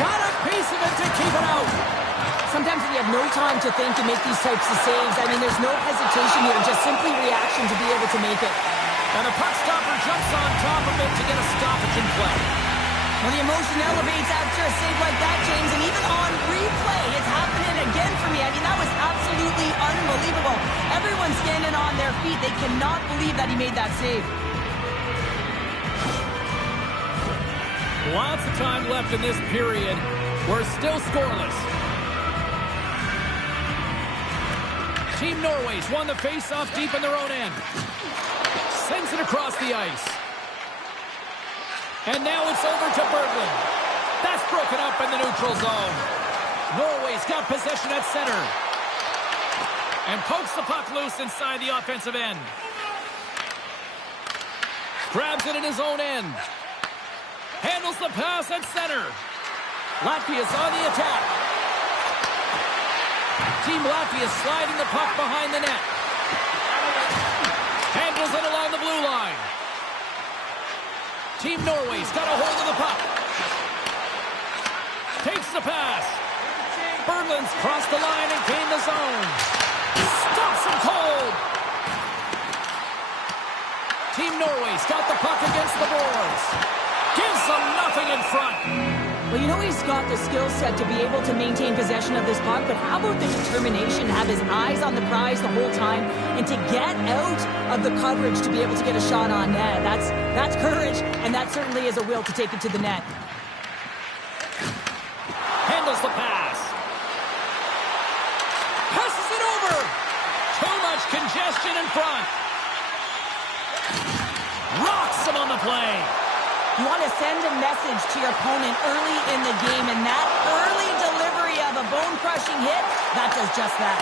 got a piece of it to keep it out. Sometimes when you have no time to think and make these types of saves, I mean, there's no hesitation here, just simply reaction to be able to make it. And the puck stopper jumps on top of it to get a stoppage in play. Well, the emotion elevates after a save like that, James, and even on replay, it's happening again for me. I mean, that was absolutely unbelievable. Everyone's standing on their feet. They cannot believe that he made that save. Lots of time left in this period. We're still scoreless. Team Norway's won the face-off deep in their own end. Sends it across the ice. And now it's over to Berglund. That's broken up in the neutral zone. Norway's got possession at center. And pokes the puck loose inside the offensive end. Grabs it in his own end. Handles the pass at center. Latvia's on the attack. Team Latvia sliding the puck behind the net. Handles it along the blue line. Team Norway's got a hold of the puck. Takes the pass. Berglund's crossed the line and gained the zone. Stops him cold. Team Norway's got the puck against the boards. Gives them nothing in front. Well, you know he's got the skill set to be able to maintain possession of this puck, but how about the determination to have his eyes on the prize the whole time and to get out of the coverage to be able to get a shot on net? That's courage, and that certainly is a will to take it to the net. Handles the pass. Passes it over. Too much congestion in front. Rocks him on the play. You want to send a message to your opponent early in the game, and that early delivery of a bone-crushing hit, that does just that.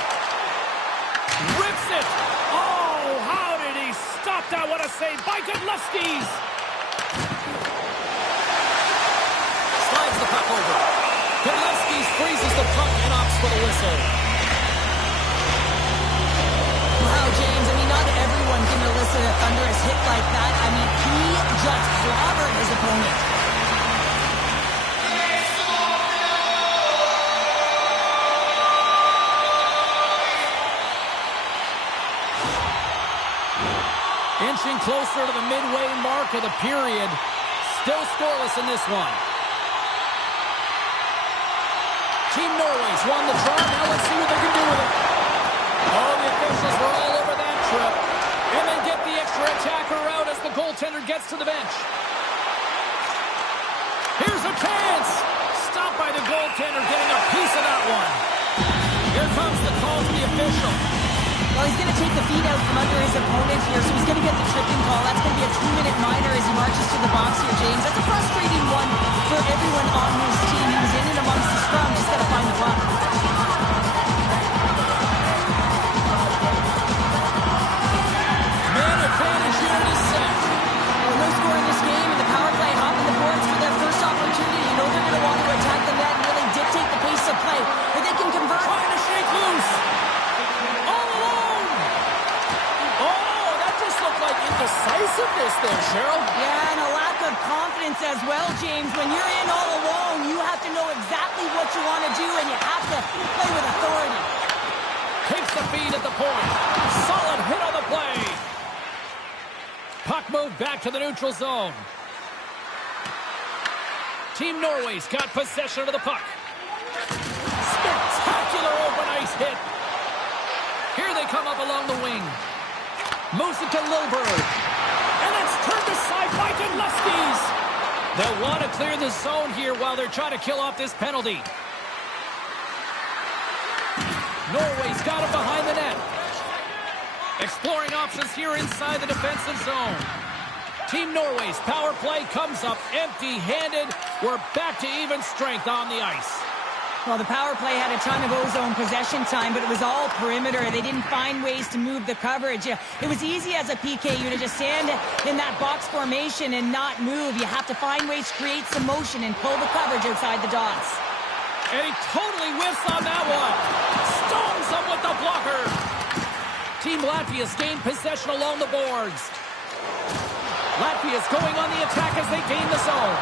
Rips it! Oh, how did he stop that? What a save by Godlewski's! Slides the puck over. Godlewski's freezes the puck and opts for the whistle. Wow, James, I mean, not everyone can elicit a thunderous hit like that. I mean, he just clobbered his opponent. Inching closer to the midway mark of the period. Still scoreless in this one. Team Norway's won the draw. Now let's see what they can do with it. Oh, the officials were all over that trip. And they get the extra attacker out as the goaltender gets to the bench. Here's a chance. Stopped by the goaltender, getting a piece of that one. Here comes the call to the official. Well, he's going to take the feet out from under his opponent here, so he's going to get the tripping call. That's going to be a 2-minute minor as he marches to the box here, James. That's a frustrating one for everyone on his team. He was in and amongst the scrum. Just got to find the puck. Man advantage unit is set. Well, no score in this game, and the power play hopping the boards for their first opportunity. You know they're going to want to attack the net and really dictate the pace of play. If they can convert... Trying to shake loose. All alone. Oh, that just looked like indecisiveness there, Cheryl. Yeah, and a lack of confidence as well, James. When you're in all alone, you have to know exactly what you want to do, and you have to play with authority. Takes the feed at the point. Solid hit on the play. Puck moved back to the neutral zone. Team Norway's got possession of the puck. Spectacular open ice hit. Here they come up along the wing. Moves it to Lilberg. And it's turned aside by Godlewski's. They'll want to clear the zone here while they're trying to kill off this penalty. Norway's got it behind the net. Exploring options here inside the defensive zone. Team Norway's power play comes up empty-handed. We're back to even strength on the ice. Well, the power play had a ton of ozone possession time, but it was all perimeter. They didn't find ways to move the coverage. It was easy as a PK unit to stand in that box formation and not move. You have to find ways to create some motion and pull the coverage outside the dots. And he totally whiffs on that one. Stones him with the blocker. Team Latvia's gained possession along the boards. Latvia's going on the attack as they gain the zone.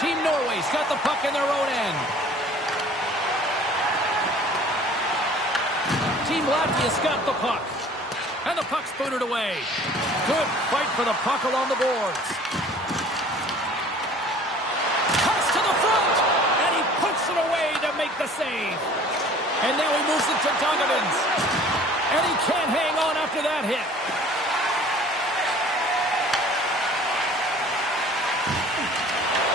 Team Norway's got the puck in their own end. Team Latvia's got the puck. And the puck's booted away. Good fight for the puck along the boards. Pass to the front. And he puts it away to make the save. And now he moves it to Donovans. And he can't hang on after that hit.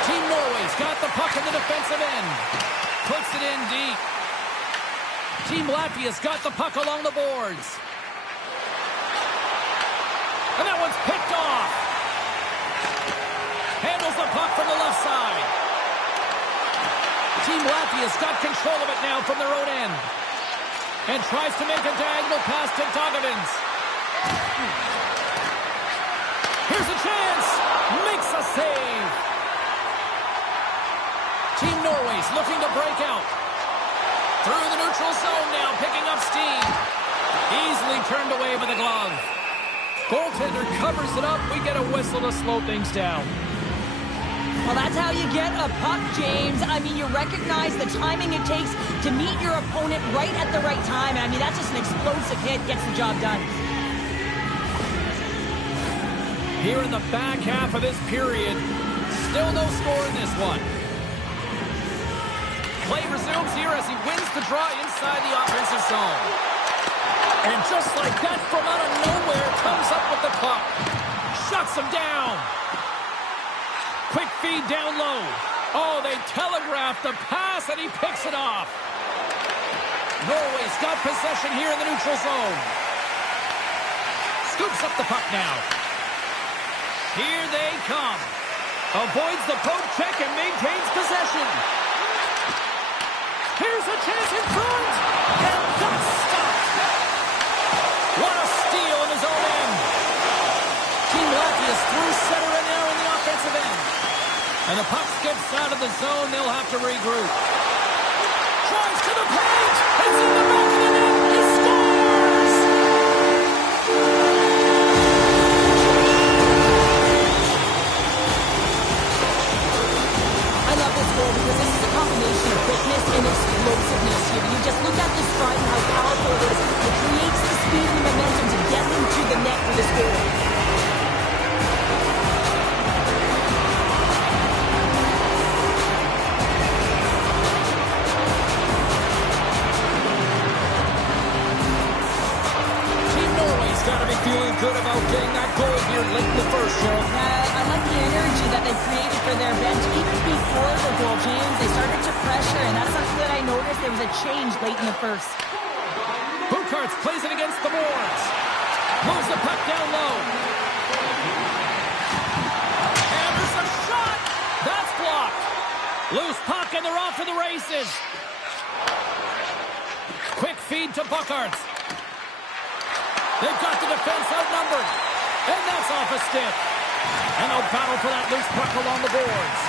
Team Norway's got the puck in the defensive end. Puts it in deep. Team Latvia's got the puck along the boards. And that one's picked off. Handles the puck from the left side. Team Latvia's got control of it now from their own end. And tries to make a diagonal pass to Donovans. Here's a chance. Makes a save. Team Norway's looking to break out. Through the neutral zone now, picking up steam. Easily turned away by the glove. Goaltender covers it up. We get a whistle to slow things down. Well, that's how you get a puck, James. I mean, you recognize the timing it takes to meet your opponent right at the right time. I mean, that's just an explosive hit. Gets the job done. Here in the back half of this period, still no score in this one. Play resumes here as he wins the draw inside the offensive zone. And just like that, from out of nowhere, comes up with the puck. Shuts him down. Quick feed down low. Oh, they telegraphed the pass, and he picks it off. Norway's got possession here in the neutral zone. Scoops up the puck now. Here they come. Avoids the poke check and maintains possession. Here's a chance in front. And that's stopped. What a steal in his own end. Team Latvia's through center and now in the offensive end. And the puck skips out of the zone. They'll have to regroup. Tries to the paint. It's in the back of the net. He scores! I love this goal because this is a combination of quickness and explosiveness here. You just look at the stride and how powerful it is. It creates the speed and momentum to get him to the net for this goal. Team Norway's got to be feeling good about getting that goal here late in the first, Cheryl. I like the energy that they created for their bench. Even before the goal, James, they started to pressure, and that's something that I noticed. There was a change late in the first. Bukarts plays it against the boards. Moves the puck down low. And there's a shot. That's blocked. Loose puck, and they're off to the races. Quick feed to Bukarts. They've got the defense outnumbered. And that's off a stick. And they'll battle for that loose puck along the boards.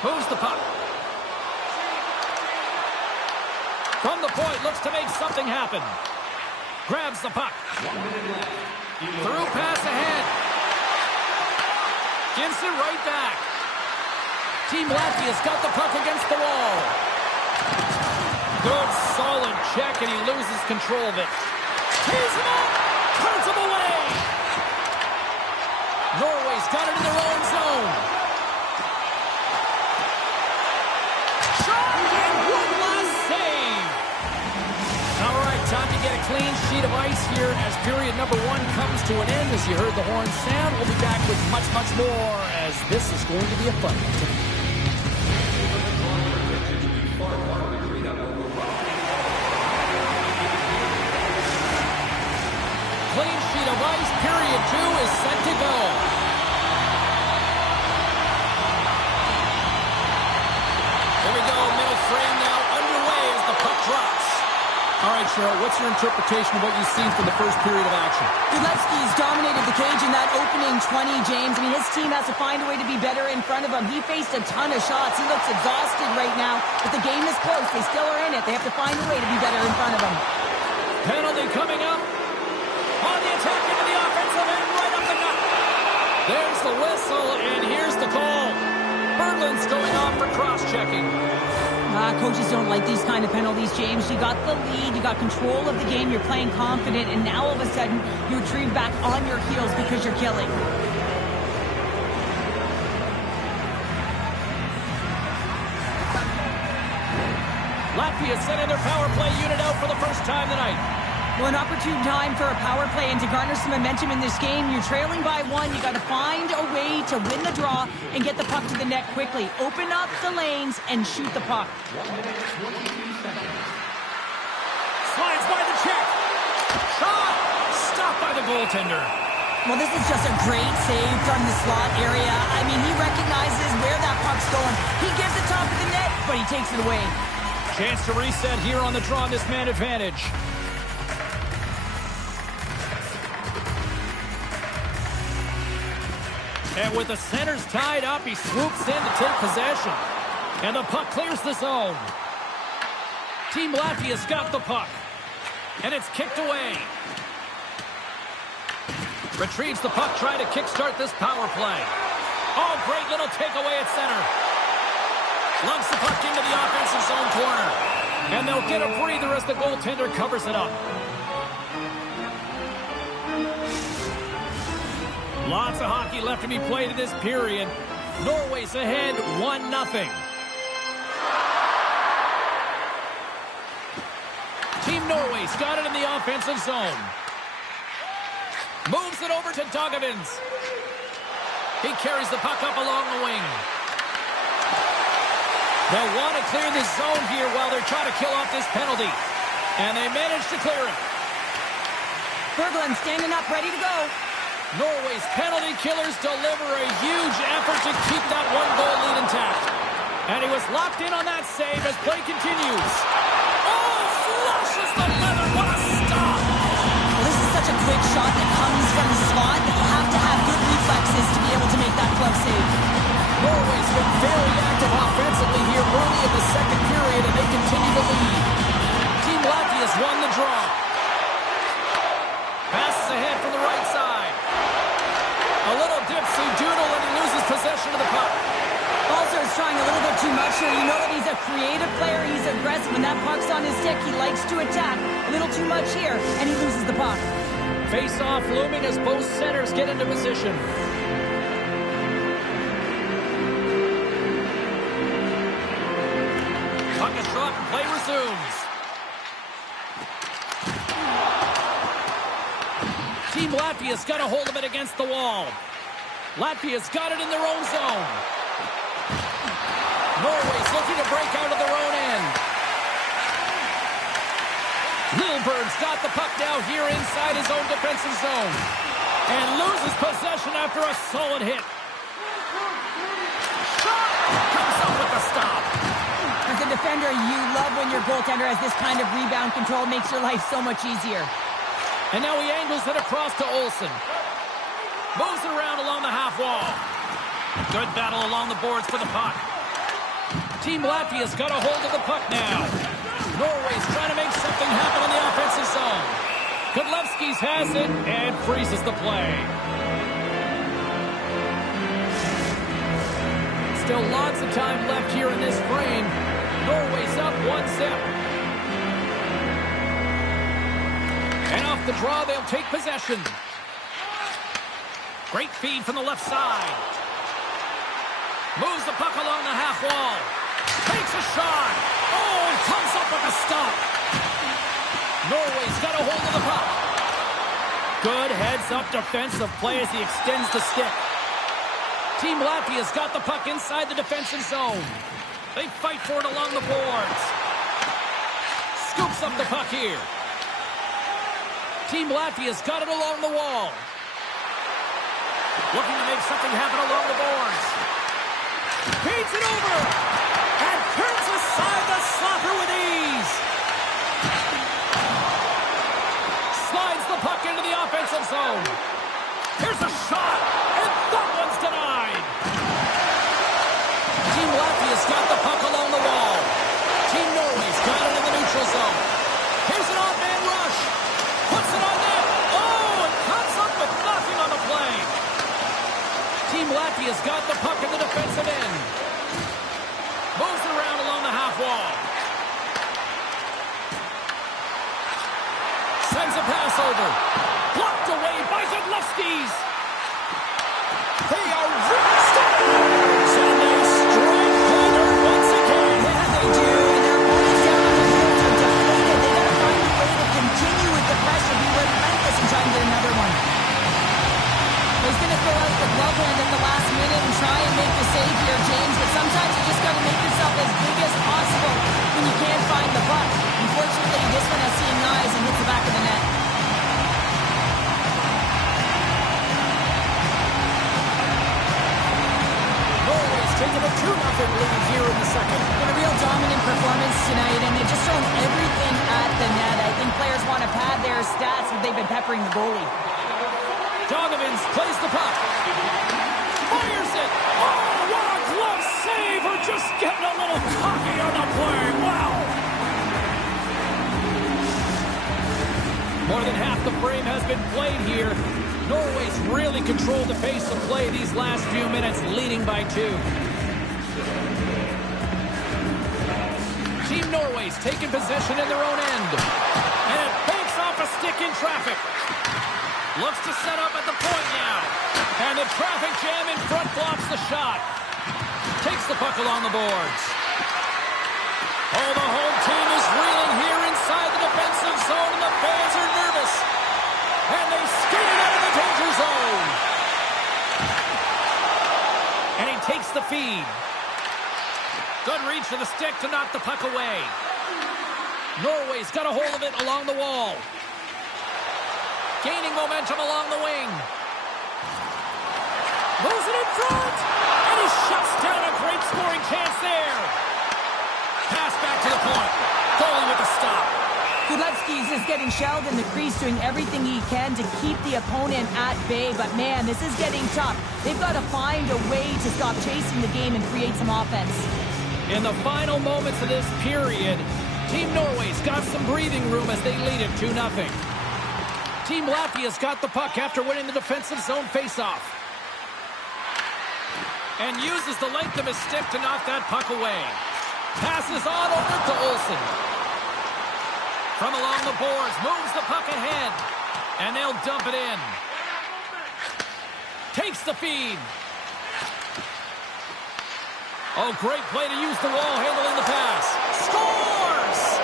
Moves the puck. From the point, looks to make something happen. Grabs the puck. Through pass ahead. Gives it right back. Team Latvia's got the puck against the wall. Good, solid check, and he loses control of it. Tees him up. Turns him away. Norway's got it in their own zone. Shot, and one last save. All right, time to get a clean sheet of ice here as period number one comes to an end. As you heard the horn sound, we'll be back with much, much more as this is going to be a fun one. Clean sheet of ice, period two is set to go. Here we go, middle frame now underway as the puck drops. All right, Cheryl, what's your interpretation of what you've seen from the first period of action? Dulevski's dominated the cage in that opening 20, James. I mean, his team has to find a way to be better in front of him. He faced a ton of shots. He looks exhausted right now, but the game is close. They still are in it. They have to find a way to be better in front of him. Penalty coming up. On the attack into the offensive There's the whistle, and here's the call. Berglund's going off for cross-checking. Coaches don't like these kind of penalties, James. You got the lead, you got control of the game, you're playing confident, and now all of a sudden you retrieve back on your heels because you're killing. Latvia sending their power play unit out for the first time tonight. Well, an opportune time for a power play and to garner some momentum in this game. You're trailing by one. You got to find a way to win the draw and get the puck to the net quickly. Open up the lanes and shoot the puck. Slides by the check. Shot! Stopped by the goaltender. Well, this is just a great save from the slot area. I mean, he recognizes where that puck's going. He gives it top of the net, but he takes it away. Chance to reset here on the draw, this man advantage. And with the centers tied up, he swoops in to take possession. And the puck clears the zone. Team Latvia's got the puck. And it's kicked away. Retrieves the puck, trying to kickstart this power play. Oh, great little takeaway at center. Lumps the puck into the offensive zone corner. And they'll get a breather as the goaltender covers it up. Lots of hockey left to be played in this period. Norway's ahead 1-0. Team Norway's got it in the offensive zone. Moves it over to Doggovins. He carries the puck up along the wing. They'll want to clear this zone here while they're trying to kill off this penalty. And they manage to clear it. Berglund standing up, ready to go. Norway's penalty killers deliver a huge effort to keep that one-goal lead intact. And he was locked in on that save as play continues. Oh, flushes the leather. What a stop! Well, this is such a quick shot that comes from the slot that you have to have good reflexes to be able to make that glove save. Norway's been very active offensively here early in the second period, and they continue to lead. Team Latvia's won the draw. Passes ahead from the right side. A little dipsy doodle, and he loses possession of the puck. Also, is trying a little bit too much here. You know that he's a creative player. He's aggressive. When that puck's on his stick, he likes to attack. A little too much here, and he loses the puck. Face-off looming as both centers get into position. Puck is dropped and play resumes. Team Latvia's got a hold of it against the wall. Latvia's got it in their own zone. Norway's looking to break out of their own end. Lilberg's got the puck now here inside his own defensive zone. And loses possession after a solid hit. Shot! Comes up with the stop. As a defender, you love when your goaltender has this kind of rebound control. Makes your life so much easier. And now he angles it across to Olsen. Moves it around along the half wall. Good battle along the boards for the puck. Team Latvia's got a hold of the puck now. Norway's trying to make something happen on the offensive zone. Godlewski's has it and freezes the play. Still lots of time left here in this frame. Norway's up 1-0. And off the draw, they'll take possession. Great feed from the left side. Moves the puck along the half wall. Takes a shot. Oh, and comes up with a stop. Norway's got a hold of the puck. Good heads-up defensive play as he extends the stick. Team Latvia's got the puck inside the defensive zone. They fight for it along the boards. Scoops up the puck here. Team Latvia's got it along the wall. Looking to make something happen along the boards. Feeds it over. And turns aside the slapper with ease. Slides the puck into the offensive zone. Here's a shot. And that one's denied. Team Latvia's got the puck along the wall. Team Norway's got it in the neutral zone. Here's an odd-man rush. Puts it on net. Oh, and comes up with nothing on the play. Latvia's got the puck in the defensive end. Moves it around along the half wall. Sends a pass over. Blocked away by Godlewski's. They are restart. And they strike harder once again. Yeah, they do. And their opponents down on the field are deflated. They got to find a way to continue with the pressure, be relentless, and try and get another one. He's going to throw out the glove hand at the last minute and try and make the save here, James. But sometimes you just got to make yourself as big as possible when you can't find the puck. Unfortunately, this one has seen eyes and hits the back of the net. Norway's taking a 2-0 lead here in the second. Been a real dominant performance tonight, and they've just thrown everything at the net. I think players want to pad their stats, but they've been peppering the goalie. Donovins plays the puck. Fires it. Oh, what a glove save. Or just getting a little cocky on the play. Wow. More than half the frame has been played here. Norway's really controlled the pace of play these last few minutes, leading by 2. Team Norway's taking possession in their own end. And it banks off a stick in traffic. Looks to set up at the point now. And the traffic jam in front blocks the shot. Takes the puck along the boards. Oh, the home team is reeling here inside the defensive zone, and the fans are nervous. And they skate it out of the danger zone. And he takes the feed. Good reach to the stick to knock the puck away. Norway's got a hold of it along the wall. Gaining momentum along the wing. Moves it in front. And he shuts down a great scoring chance there. Pass back to the point. Goalie with the stop. Godlewski's is getting shelled in the crease, doing everything he can to keep the opponent at bay. But, man, this is getting tough. They've got to find a way to stop chasing the game and create some offense. In the final moments of this period, Team Norway's got some breathing room as they lead it 2-0. Team Latvia's got the puck after winning the defensive zone faceoff. And uses the length of his stick to knock that puck away. Passes on over to Olsen. From along the boards, moves the puck ahead. And they'll dump it in. Takes the feed. Oh, great play to use the wall handling the pass. Scores!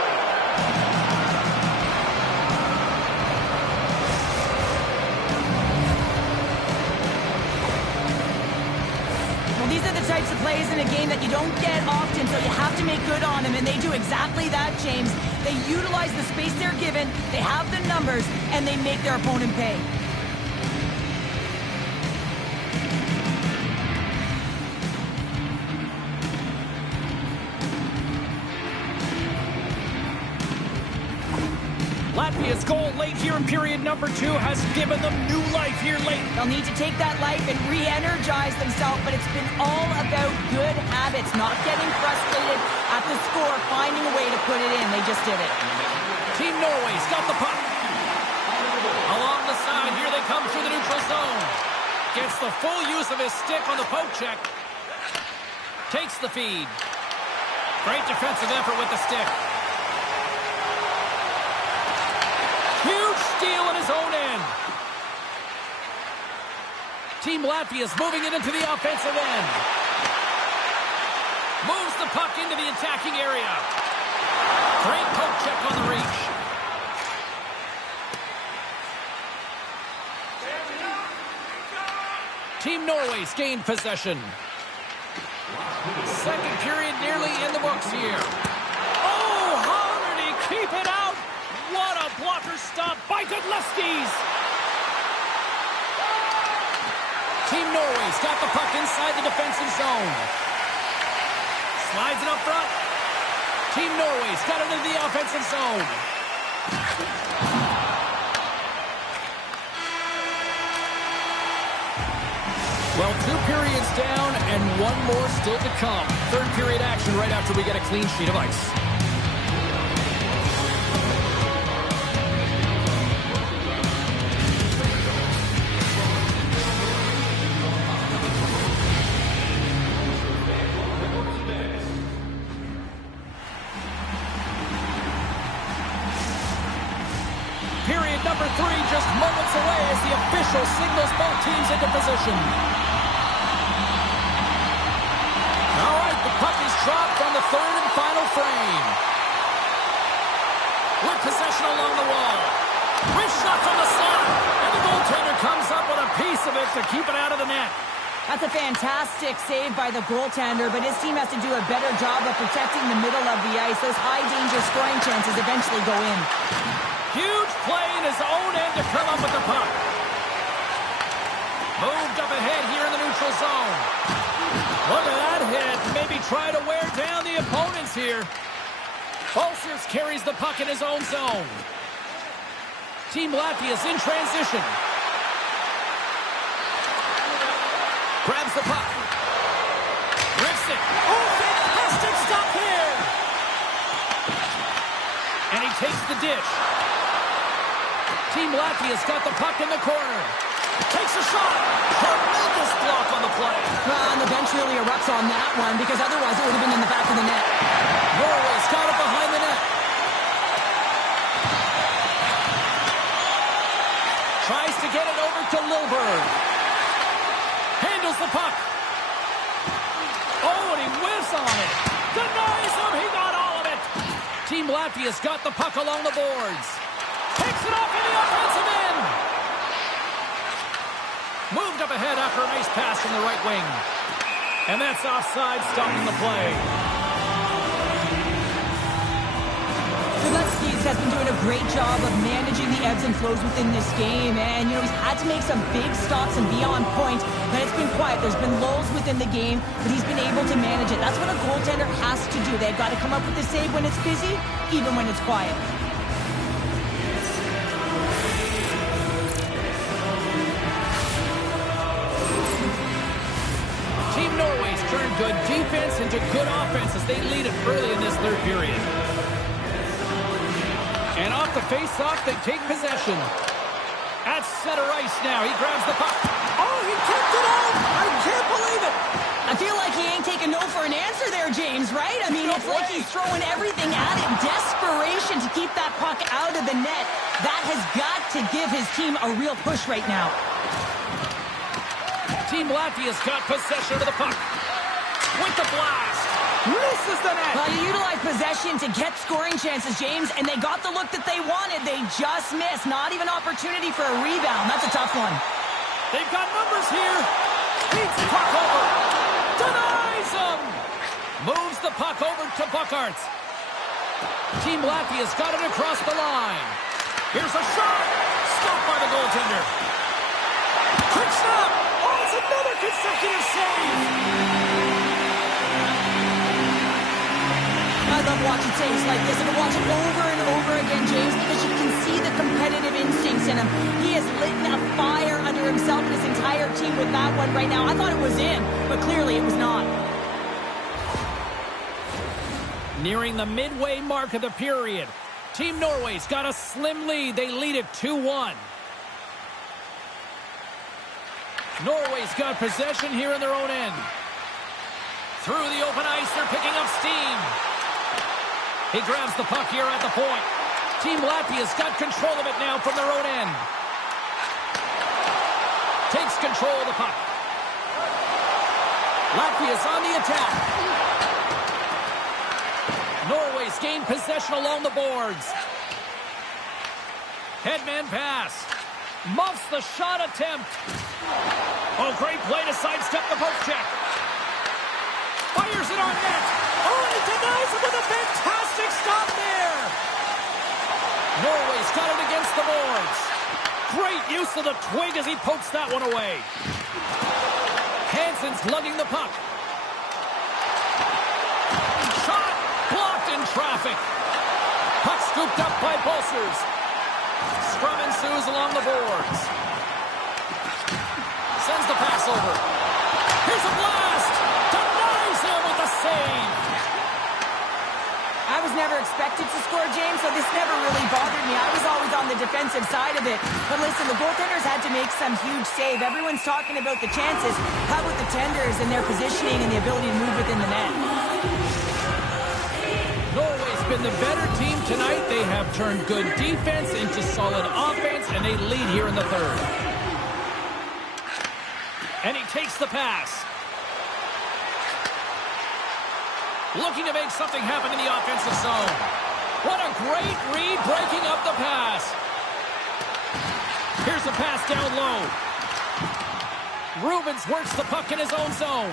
These are the types of plays in a game that you don't get often, so you have to make good on them, and they do exactly that, James. They utilize the space they're given, they have the numbers, and they make their opponent pay. Latvia's goal late here in period number 2 has given them new life here late. They'll need to take that life and re-energize themselves, but it's been all about good habits, not getting frustrated at the score, finding a way to put it in. They just did it. Team Norway's got the puck. Along the side, here they come through the neutral zone. Gets the full use of his stick on the poke check. Takes the feed. Great defensive effort with the stick. Huge steal in his own end. Team Latvia's moving it into the offensive end. Moves the puck into the attacking area. Great poke check on the reach. Team Norway's gained possession. Second period nearly in the books here. Oh, how did he keep it out? What a blocker stop by Godlewski's. Team Norway's got the puck inside the defensive zone. Slides it up front. Team Norway's got it into the offensive zone. Well, 2 periods down and 1 more still to come. Third period action right after we get a clean sheet of ice. whistle signals both teams into position. All right, the puck is dropped on the third and final frame. With possession along the wall. Wrist shot from the slot. And the goaltender comes up with a piece of it to keep it out of the net. That's a fantastic save by the goaltender, but his team has to do a better job of protecting the middle of the ice. Those high-danger scoring chances eventually go in. Huge play in his own end to come up with the puck. Moved up ahead here in the neutral zone. Look at that hit. Maybe try to wear down the opponents here. Balsers carries the puck in his own zone. Team Latvia is in transition. Grabs the puck. Rips it. Oh, fantastic stop here. And he takes the dish. Team Latvia's got the puck in the corner. Takes a shot. Tremendous block on the play. And the bench really erupts on that one because otherwise it would have been in the back of the net. Norway's got it behind the net. Tries to get it over to Lilberg. Handles the puck. Oh, and he whiffs on it. Denies him. He got all of it. Team Latvia's got the puck along the boards. Takes it off in the offensive end. Moved up ahead after a nice pass from the right wing. And that's offside, stopping the play. Zaleski's has been doing a great job of managing the ebbs and flows within this game. And, he's had to make some big stops and be on point. But it's been quiet. There's been lulls within the game, but he's been able to manage it. That's what a goaltender has to do. They've got to come up with the save when it's busy, even when it's quiet. Team Norway's turned good defense into good offense as they lead it early in this third period. And off the face-off, they take possession. At center ice now. He grabs the puck. Oh, he kicked it out! I can't believe it! I feel like he ain't taking no for an answer there, James, right? I mean, it's like he's throwing everything at it. Desperation to keep that puck out of the net. That has got to give his team a real push right now. Team Latvia's got possession of the puck. With the blast. Misses the net. Well, you utilize possession to get scoring chances, James, and they got the look that they wanted. They just missed. Not even opportunity for a rebound. That's a tough one. They've got numbers here. Beats the puck over. Denies him. Moves the puck over to Buckarts. Team Latvia's got it across the line. Here's a shot. Stopped by the goaltender. Quick snap. Oh, it's another consecutive save. I love watching saves like this. I can watch it over and over again, James, because you can see the competitive instincts in him. He has lit a fire under himself and his entire team with that one right now. I thought it was in, but clearly it was not. Nearing the midway mark of the period. Team Norway's got a slim lead. They lead it 2-1. Norway's got possession here in their own end. Through the open ice, they're picking up steam. He grabs the puck here at the point. Team Latvia's got control of it now from their own end. Takes control of the puck. Latvia's on the attack. Norway's gained possession along the boards. Headman pass. Muffs the shot attempt. Oh, great play to sidestep the poke check. Fires it on net. Oh, and he denies it with a fantastic stop there. Norway's got it against the boards. Great use of the twig as he pokes that one away. Hansen's lugging the puck. Shot blocked in traffic. Puck scooped up by Balsers. Scrum ensues along the boards. Sends the pass over. Here's a blast. Denies him with the save. I was never expected to score, James, so this never really bothered me. I was always on the defensive side of it. But listen, the goaltenders had to make some huge save. Everyone's talking about the chances. How about the tenders and their positioning and the ability to move within the net? Norway's been the better team tonight. They have turned good defense into solid offense, and they lead here in the third. And he takes the pass. Looking to make something happen in the offensive zone. What a great read, breaking up the pass. Here's a pass down low. Rubens works the puck in his own zone.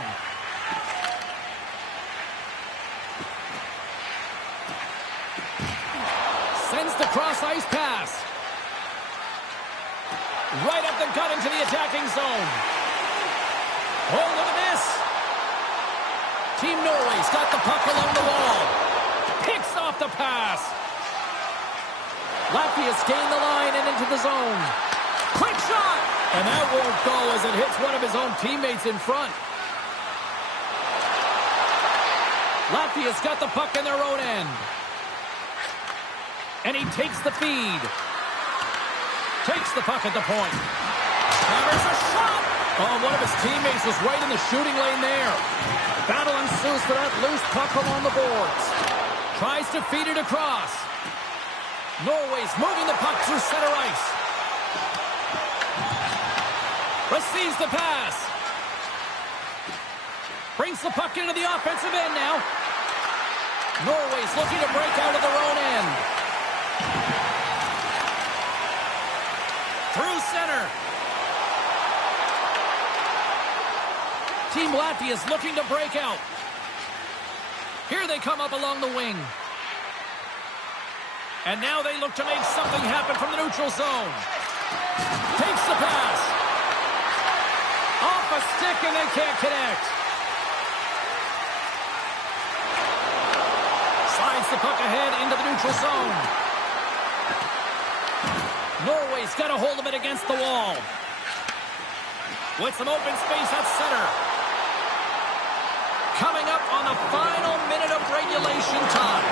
Sends the cross-ice pass. Right up the gut into the attacking zone. Oh, look at this. Team Norway's got the puck along the wall. Picks off the pass. Latvia's gained the line and into the zone. Quick shot! And that won't go as it hits one of his own teammates in front. Latvia's got the puck in their own end. And he takes the feed. Takes the puck at the point. Hammers a shot! Oh, one of his teammates was right in the shooting lane there. Battle ensues for that loose puck along the boards. Tries to feed it across. Norway's moving the puck through center ice. Receives the pass. Brings the puck into the offensive end now. Norway's looking to break out of their own end. Through center. Team Latvia is looking to break out. Here they come up along the wing. And now they look to make something happen from the neutral zone. Takes the pass. Off a stick and they can't connect. Slides the puck ahead into the neutral zone. Norway's got a hold of it against the wall. With some open space at center. Coming up on the final minute of regulation time.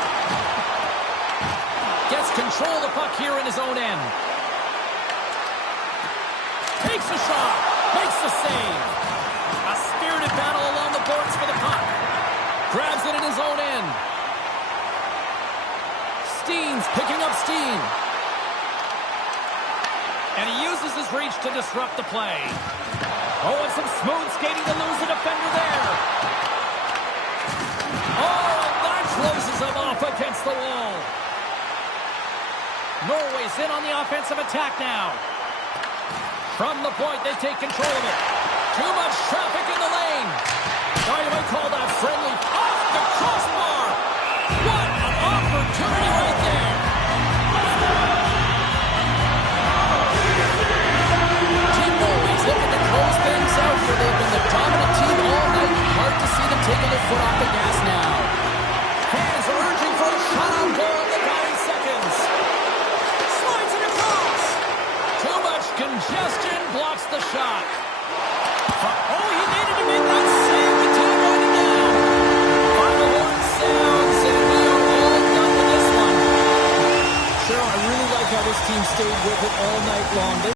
Gets control of the puck here in his own end. Takes a shot. Makes the save. A spirited battle along the boards for the puck. Grabs it in his own end. Steen's picking up steam. And he uses his reach to disrupt the play. Oh, and some smooth skating to lose the defender there. Oh, that closes him off against the wall. Norway's in on the offensive attack now. From the point, they take control of it. Too much traffic in the lane. Oh, you might call that friendly. Off the crossbar. What an opportunity right there. Team Norway's looking to close things out here. They've been the dominant team all night. Hard to see them taking their foot off the gas now. Fans are urging for a shot on goal in the dying seconds. Slides it across. Too much congestion blocks the shot. Oh,